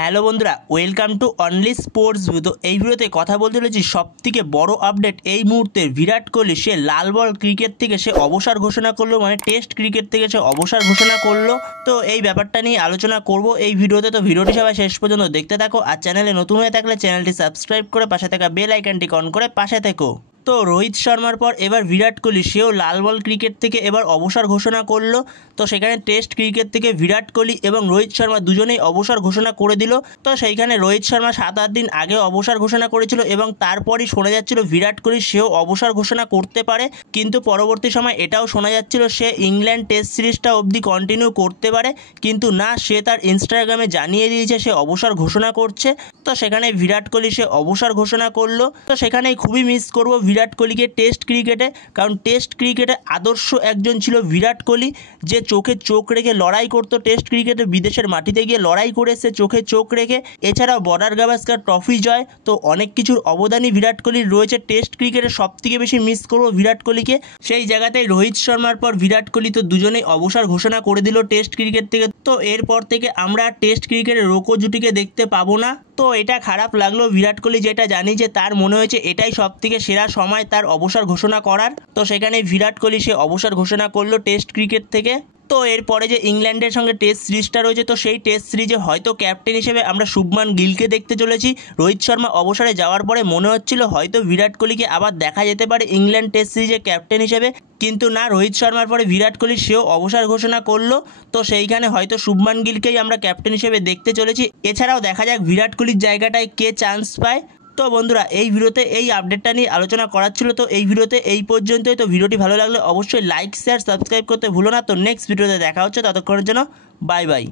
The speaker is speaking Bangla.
হ্যালো বন্ধুরা, welcome to only sports view. তো এই ভিডিওতে কথা বলতে চলেছি সবথেকে বড় আপডেট এই মুহূর্তে। বিরাট কোহলি সে লাল বল ক্রিকেট থেকে সে অবসর ঘোষণা করলো, মানে টেস্ট ক্রিকেট থেকে সে অবসর ঘোষণা করলো। তো এই ব্যাপারটা নিয়ে আলোচনা করব এই ভিডিওতে। তো ভিডিওটি সবাই শেষ পর্যন্ত দেখতে থাকো, আর চ্যানেলে নতুন হয়ে থাকলে চ্যানেলটি সাবস্ক্রাইব করে পাশে থাকা বেল আইকনটি অন করে পাশে থেকো। তো রোহিত শর্মার পর এবার বিরাট কোহলি সেও লাল বল ক্রিকেট থেকে এবার অবসর ঘোষণা করলো। তো সেখানে টেস্ট ক্রিকেট থেকে বিরাট কোহলি এবং রোহিত শর্মা দুজনেই অবসর ঘোষণা করে দিল। তো সেইখানে রোহিত শর্মা 7-8 দিন আগে অবসর ঘোষণা করেছিল এবং তারপরই শোনা যাচ্ছিল বিরাট কোহলি সেও অবসর ঘোষণা করতে পারে, কিন্তু পরবর্তী সময় এটাও শোনা যাচ্ছিল সে ইংল্যান্ড টেস্ট সিরিজটা অবধি কন্টিনিউ করতে পারে, কিন্তু না, সে তার ইনস্টাগ্রামে জানিয়ে দিয়েছে সে অবসর ঘোষণা করছে। তো সেখানে বিরাট কোহলি সে অবসর ঘোষণা করলো। তো সেখানেই খুবই মিস করব বিরাট কোহলিকে টেস্ট ক্রিকেটে, কারণ টেস্ট ক্রিকেটে আদর্শ একজন ছিল বিরাট কোহলি, যে চোখে চোখ রেখে লড়াই করতো টেস্ট ক্রিকেটে, বিদেশের মাটিতে গিয়ে লড়াই করে এসে চোখে চোখ রেখে। এছাড়াও বর্ডার গাভাস্কার ট্রফি জয়, তো অনেক কিছুর অবদানই বিরাট কোহলির রয়েছে। টেস্ট ক্রিকেটে সবথেকে বেশি মিস করব বিরাট কোহলিকে। সেই জায়গাতেই রোহিত শর্মার পর বিরাট কোহলি তো দুজনেই অবসর ঘোষণা করে দিল টেস্ট ক্রিকেট থেকে। তো এরপর থেকে আমরা টেস্ট ক্রিকেটে রোকো জুটিকে দেখতে পাবো না। তো এটা খারাপ লাগলো বিরাট কোহলি, যেটা জানি যে তার মনে হয়েছে এটাই সবথেকে সেরা সময় তার অবসর ঘোষণা করার। তো সেখানে বিরাট কোহলি সে অবসর ঘোষণা করলো টেস্ট ক্রিকেট থেকে। তো এরপরে যে ইংল্যান্ডের সঙ্গে টেস্ট সিরিজটা রয়েছে, তো সেই টেস্ট সিরিজে হয়তো ক্যাপ্টেন হিসেবে আমরা শুভমান গিলকে দেখতে চলেছি। রোহিত শর্মা অবসরে যাওয়ার পরে মনে হচ্ছিল হয়তো বিরাট কোহলিকে আবার দেখা যেতে পারে ইংল্যান্ড টেস্ট সিরিজে ক্যাপ্টেন হিসেবে, কিন্তু না, রোহিত শর্মার পরে বিরাট কোহলি সেও অবসর ঘোষণা করলো। তো সেইখানে হয়তো শুভমান গিলকেই আমরা ক্যাপ্টেন হিসেবে দেখতে চলেছি। এছাড়াও দেখা যাক বিরাট কোহলির জায়গাটায় কে চান্স পায়। তো বন্ধুরা, এই ভিডিওতে এই আপডেটটা নিয়ে আলোচনা করার ছিল। তো এই ভিডিওতে এই পর্যন্তই। তো ভিডিওটি ভালো লাগলে অবশ্যই লাইক শেয়ার সাবস্ক্রাইব করতে ভুলো না। তো নেক্সট ভিডিওতে দেখা হচ্ছে, ততক্ষণের জন্য বাই বাই।